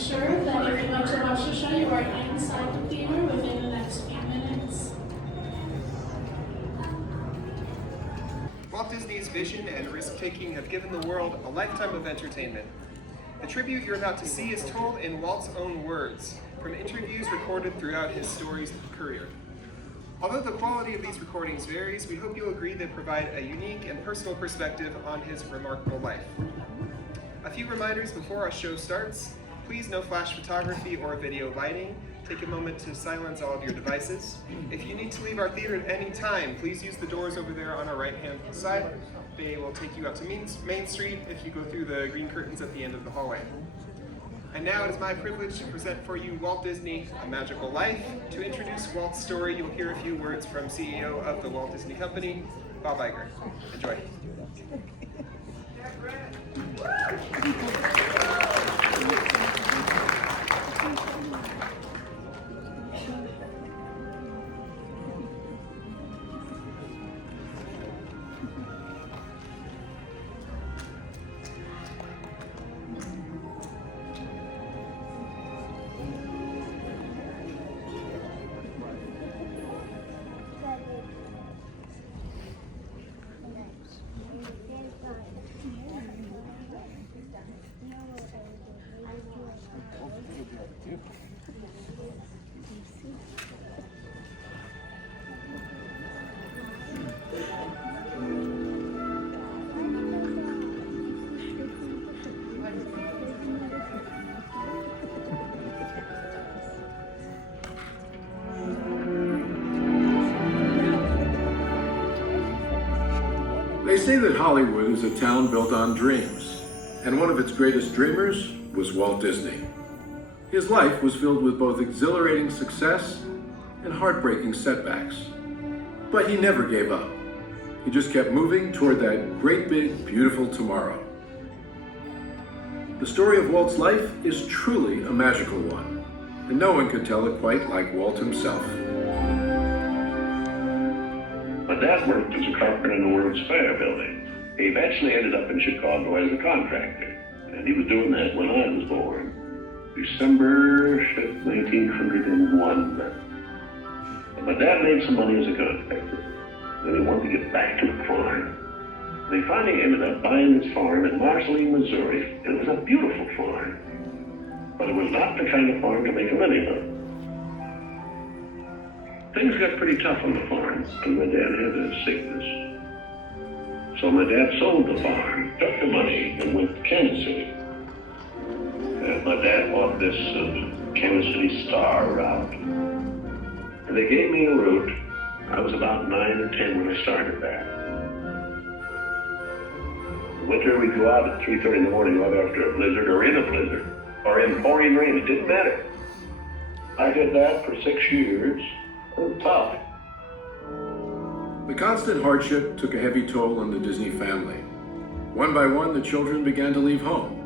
sure that if you'd like to watch the show, you are inside the theater within the next few minutes. Walt Disney's vision and risk-taking have given the world a lifetime of entertainment. The tribute you're about to see is told in Walt's own words, from interviews recorded throughout his storied career. Although the quality of these recordings varies, we hope you'll agree they provide a unique and personal perspective on his remarkable life. A few reminders before our show starts. Please no flash photography or video lighting. Take a moment to silence all of your devices. If you need to leave our theater at any time, please use the doors over there on our right-hand side. They will take you out to Main Street if you go through the green curtains at the end of the hallway. And now it is my privilege to present for you Walt Disney, A Magical Life. To introduce Walt's story, you'll hear a few words from CEO of the Walt Disney Company, Bob Iger. Enjoy. They say that Hollywood is a town built on dreams, and one of its greatest dreamers was Walt Disney. His life was filled with both exhilarating success and heartbreaking setbacks. But he never gave up. He just kept moving toward that great big, beautiful tomorrow. The story of Walt's life is truly a magical one, and no one could tell it quite like Walt himself. My dad worked as a carpenter in the World's Fair building. He eventually ended up in Chicago as a contractor, and he was doing that when I was born. December 5th, 1901. And my dad made some money as a contractor, and he wanted to get back to the farm. They finally ended up buying this farm in Marceline, Missouri. It was a beautiful farm, but it was not the kind of farm to make a living on. Things got pretty tough on the farm, and my dad had a sickness. So my dad sold the farm, took the money, and went to Kansas City. And my dad bought this Kansas City Star route. And they gave me a route. I was about 9 or 10 when I started that. In winter, we'd go out at 3:30 in the morning, right after a blizzard, or in a blizzard, or in pouring rain. It didn't matter. I did that for 6 years. It was tough. The constant hardship took a heavy toll on the Disney family. One by one, the children began to leave home.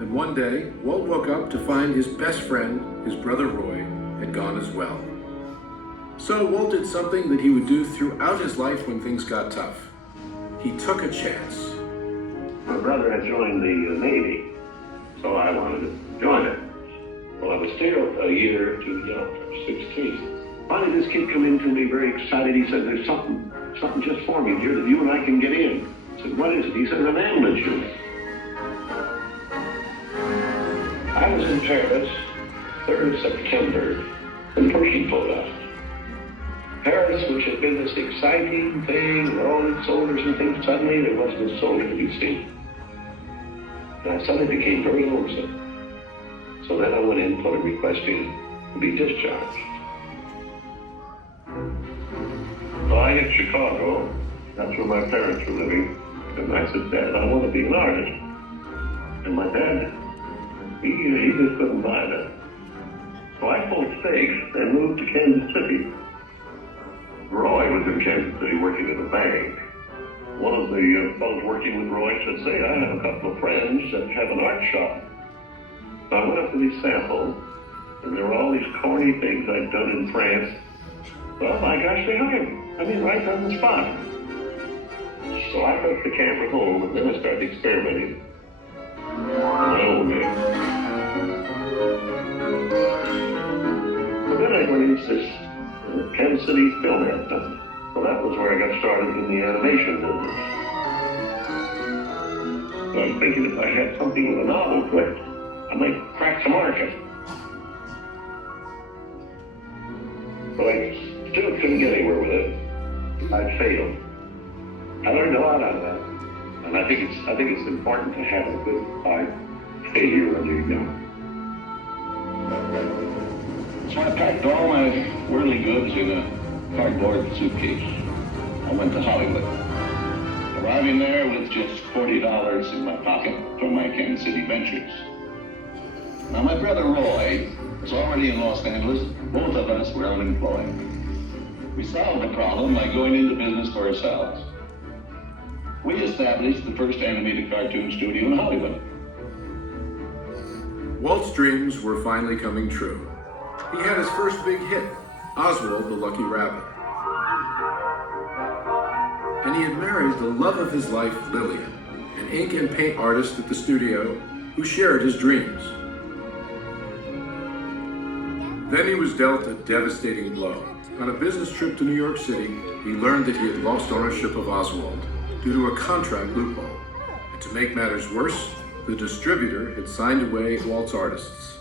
And one day, Walt woke up to find his best friend, his brother Roy, had gone as well. So Walt did something that he would do throughout his life when things got tough. He took a chance. My brother had joined the Navy, so I wanted to join it. Well, I was still a year too young. I was 16. Finally, this kid come in to me very excited. He said, "There's something just forming here that you and I can get in." I said, "What is it?" He said, "An ambulance unit." I was in Paris, 3rd of September, when Pershing pulled out. Paris, which had been this exciting thing, with all its soldiers and things, suddenly there wasn't a soldier to be seen. And I suddenly became very lonesome. So then I went in and put a request in to be discharged. So I hit Chicago, that's where my parents were living, and I said, "Dad, I want to be an artist." And my dad, he just couldn't buy that. So I pulled stakes and moved to Kansas City. Roy was in Kansas City working at a bank. One of the fellows working with Roy said, "Say, I have a couple of friends that have an art shop." So I went up to these samples, and there were all these corny things I'd done in France. Well, my gosh, they hired me. I mean, right on the spot. So I took the camera home, and then I started experimenting on my own. City's film center. So that was where I got started in the animation business. So I was thinking if I had something with a novel twist, I might crack some market. But I still couldn't get anywhere with it. I failed. I learned a lot out of that. And I think it's important to have a good failure when you're young. So I packed all my worldly goods in a cardboard suitcase. I went to Hollywood, arriving there with just $40 in my pocket from my Kansas City ventures. Now my brother Roy was already in Los Angeles. Both of us were unemployed. We solved the problem by going into business for ourselves. We established the first animated cartoon studio in Hollywood. Walt's dreams were finally coming true. He had his first big hit, Oswald the Lucky Rabbit. And he had married the love of his life, Lillian, an ink and paint artist at the studio who shared his dreams. Then he was dealt a devastating blow. On a business trip to New York City, he learned that he had lost ownership of Oswald due to a contract loophole. And to make matters worse, the distributor had signed away Walt's artists.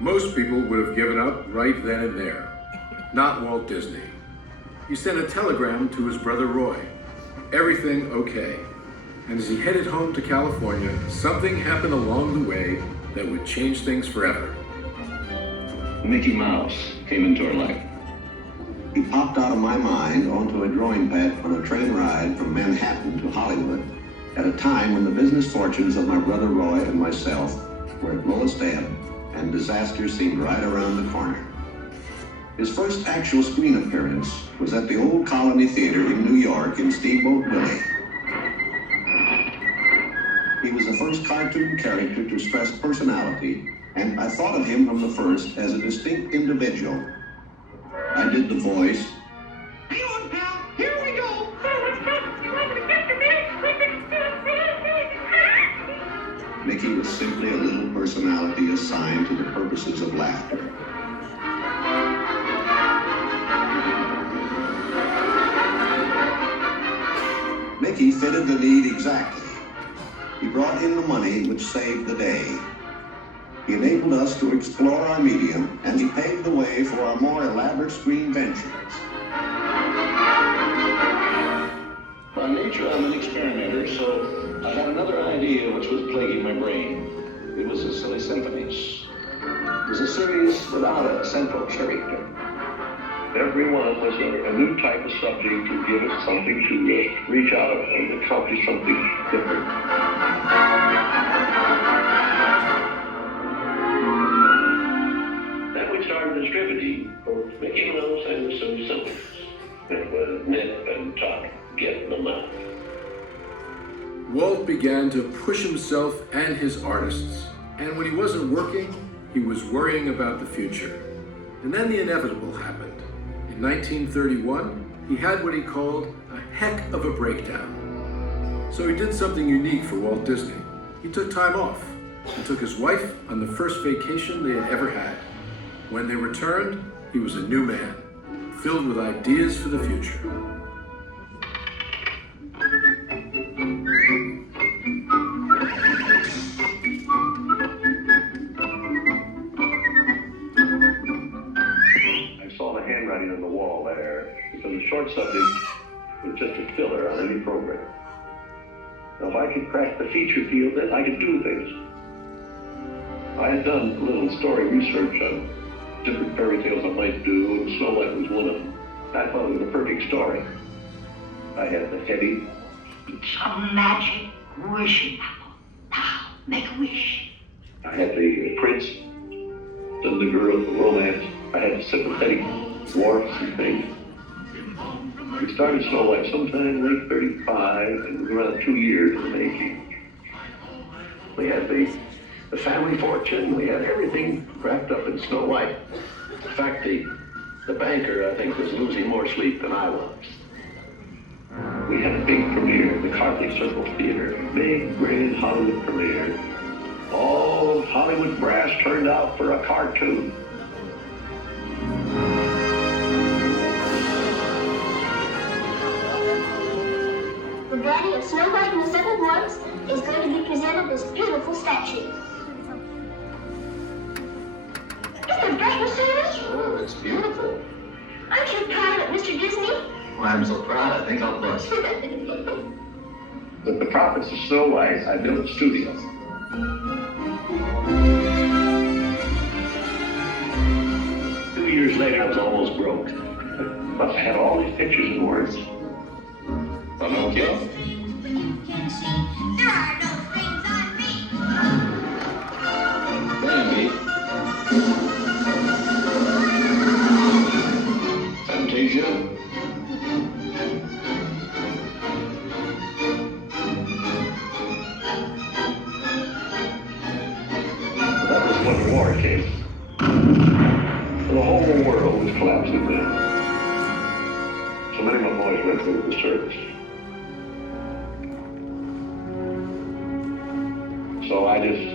Most people would have given up right then and there. Not Walt Disney. He sent a telegram to his brother Roy. Everything okay. And as he headed home to California, something happened along the way that would change things forever. Mickey Mouse came into our life. He popped out of my mind onto a drawing pad on a train ride from Manhattan to Hollywood at a time when the business fortunes of my brother Roy and myself were at lowest ebb and disaster seemed right around the corner. His first actual screen appearance was at the Old Colony Theater in New York in Steamboat Willie. He was the first cartoon character to stress personality, and I thought of him from the first as a distinct individual. I did the voice. Hang on, pal, here we go. Mickey was simply a little personality assigned to the purposes of laughter. Mickey fitted the need exactly. He brought in the money which saved the day. He enabled us to explore our medium, and he paved the way for our more elaborate screen ventures. By nature, I'm an experimenter, so I had another idea which was plaguing my brain. It was the Silly Symphonies. It was a series without a central character. Every one was a new type of subject to give us something to reach out of and accomplish something different. Then we started distributing both Mickey Mouse and the Silly Symphonies. It was nip and tuck, getting them out. Walt began to push himself and his artists. And when he wasn't working, he was worrying about the future. And then the inevitable happened. In 1931, he had what he called a heck of a breakdown. So he did something unique for Walt Disney. He took time off and took his wife on the first vacation they had ever had. When they returned, he was a new man, filled with ideas for the future. On the wall there, because a short subject was just a filler on any program. Now, if I could crack the feature field, then I could do things. I had done a little story research on different fairy tales I might do, and Snow White was one of them. I thought it was the perfect story. I had the heavy. It's a magic wishing apple. Now, make a wish. I had the prince, then the girl, the romance. I had the sympathetic dwarfs and things. We started Snow White sometime late 35, and it was around 2 years in the making. We had the family fortune, we had everything wrapped up in Snow White. In fact, the banker, I think, was losing more sleep than I was. We had a big premiere, the Carthage Circle Theater, big, grand Hollywood premiere. All Hollywood brass turned out for a cartoon. Daddy of Snow White and the Seven Dwarfs is going to be presented this beautiful statue. Isn't it bright, Mr. Ernest? Oh, it's beautiful. Aren't you proud of it, Mr. Disney? Well, I'm so proud, I think I'll bust. With the profits of Snow White, I built a studio. 2 years later, I was almost broke. But I had all these pictures and words. Pinocchio. There are no strings on me. Bambi. Fantasia. That was when the war came. The whole world was collapsing then. So many of my boys went through the service. So I just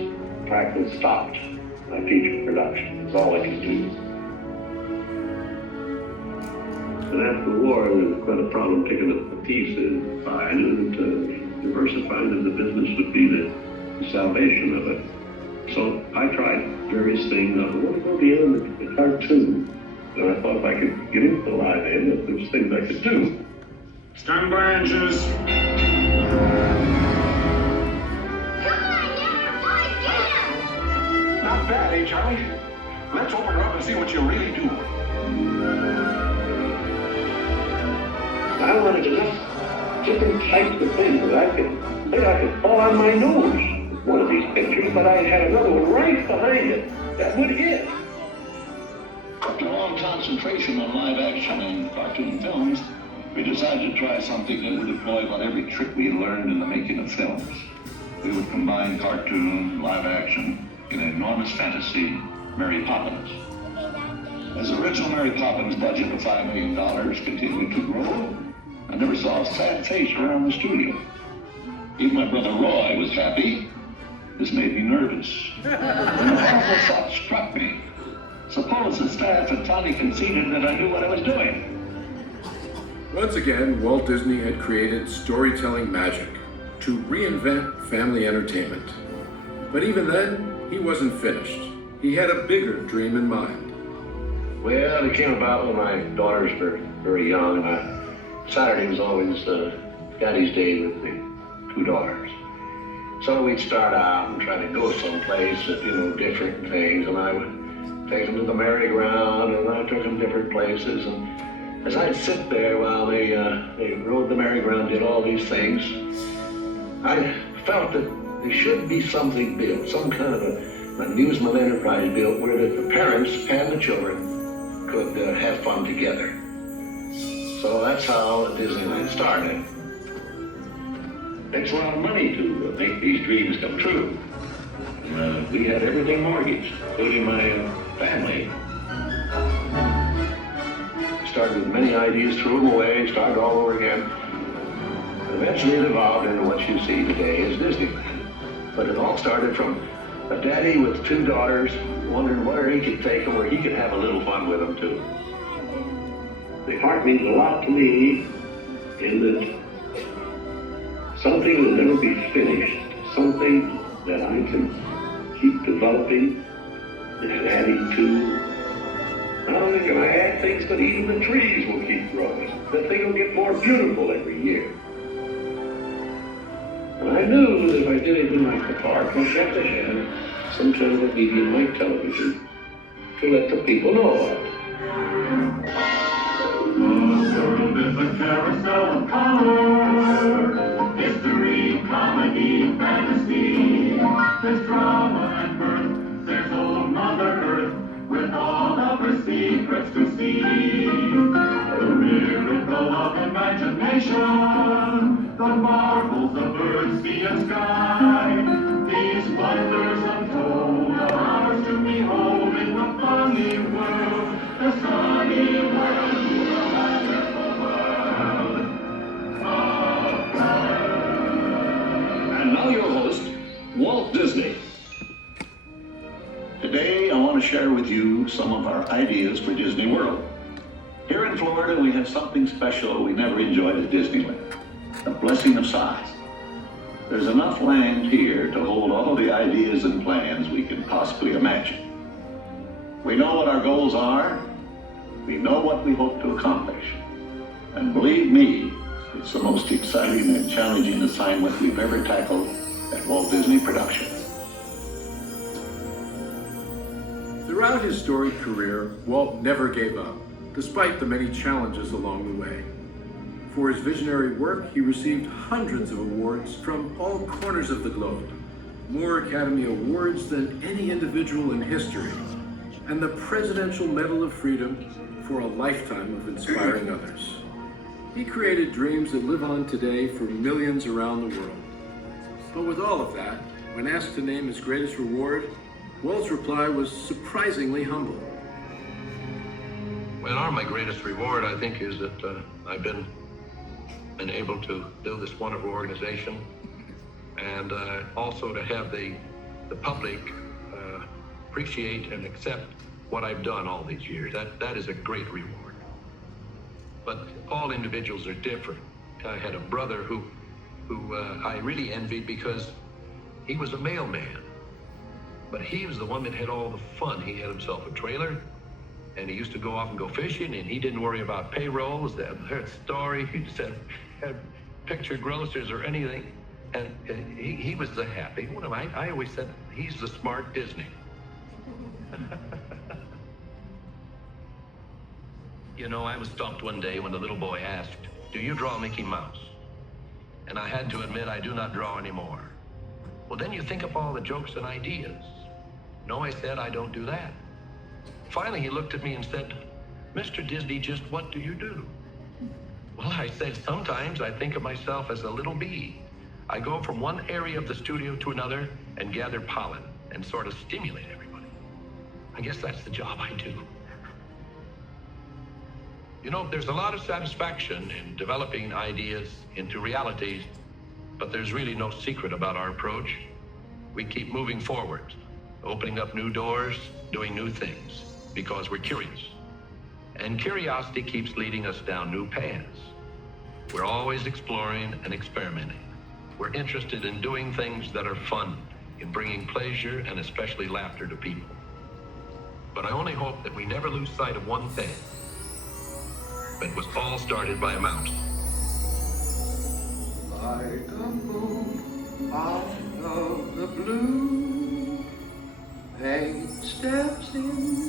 practically stopped my feature production. That's all I could do. And after the war, there was quite a problem picking up the pieces, and diversifying in the business would be the salvation of it. So I tried various things. I wanted to go beyond the cartoon. And I thought if I could get into the live end, that there was things I could do. Stand branches. Come on, Never, boys, get him! Not bad, eh, Charlie? Let's open her up and see what you really do. I wanted enough different types of things that I could fall on my nose with one of these pictures, but I had another one right behind it that would hit. After a long concentration on live action and cartoon films, we decided to try something that would employ about every trick we had learned in the making of films. We would combine cartoon, live action, in an enormous fantasy, Mary Poppins. As the original Mary Poppins budget of $5 million continued to grow, I never saw a sad face around the studio. Even my brother Roy was happy. This made me nervous. Then a horrible thought struck me. Suppose the staff had finally conceded that I knew what I was doing. Once again, Walt Disney had created storytelling magic to reinvent family entertainment. But even then, he wasn't finished. He had a bigger dream in mind. Well, it came about when my daughters were very young, and Saturday was always Daddy's Day with the two daughters. So we'd start out and try to go someplace that, different things, and I would take them to the merry-go-round, and I took them different places, and as I'd sit there while they rode the merry-go-round, did all these things, I felt that there should be something built, some kind of an amusement enterprise built where the parents and the children could have fun together. So that's how Disneyland started. It takes a lot of money to make these dreams come true. We had everything mortgaged, including my family. Started with many ideas, threw them away, started all over again. Eventually it evolved into what you see today as Disneyland. But it all started from a daddy with two daughters wondering where he could take them, where he could have a little fun with them too. The heart means a lot to me in that something will never be finished, something that I can keep developing and adding to. Not only can I add things, but even the trees will keep growing. The thing will get more beautiful every year. And I knew that if I did anything like the park, I'd have to have some kind of a medium like television to let the people know of it. The world is a carousel of color, history, comedy, fantasy. There's drama and birth, there's old Mother Earth, with all of her secrets to see. The miracle of imagination, the marvels of earth, sea, and sky. These wonders untold are ours to behold in the funny world, the sunny world, the wonderful world of color. And now your host, Walt Disney. Today, I want to share with you some of our ideas for Disney World. Here in Florida, we have something special we never enjoyed at Disneyland. a blessing of size. There's enough land here to hold all the ideas and plans we can possibly imagine. We know what our goals are. We know what we hope to accomplish. And believe me, it's the most exciting and challenging assignment we've ever tackled at Walt Disney Productions. Throughout his storied career, Walt never gave up, despite the many challenges along the way. For his visionary work, he received hundreds of awards from all corners of the globe, more Academy Awards than any individual in history, and the Presidential Medal of Freedom for a lifetime of inspiring others. He created dreams that live on today for millions around the world. But with all of that, when asked to name his greatest reward, Walt's reply was surprisingly humble. Well, my greatest reward, I think, is that I've been able to build this wonderful organization, and also to have the public appreciate and accept what I've done all these years. That is a great reward. But all individuals are different. I had a brother who I really envied because he was a mailman, but he was the one that had all the fun. He had himself a trailer, and he used to go off and go fishing, and he didn't worry about payrolls, that story. He just had picture grocers or anything, and he was the happy one. I always said he's the smart Disney. You know, I was stumped one day when the little boy asked, "Do you draw Mickey Mouse?" And I had to admit I do not draw anymore. Well, then you think up all the jokes and ideas. No, I said, I don't do that. Finally, he looked at me and said, "Mr. Disney, just what do you do?" Well, I said, sometimes I think of myself as a little bee. I go from one area of the studio to another and gather pollen and sort of stimulate everybody. I guess that's the job I do. You know, there's a lot of satisfaction in developing ideas into realities, but there's really no secret about our approach. We keep moving forward, opening up new doors, doing new things, because we're curious. And curiosity keeps leading us down new paths. We're always exploring and experimenting. We're interested in doing things that are fun, in bringing pleasure and especially laughter to people. But I only hope that we never lose sight of one thing. It was all started by a mouse. Like a moon out of the blue, pain steps in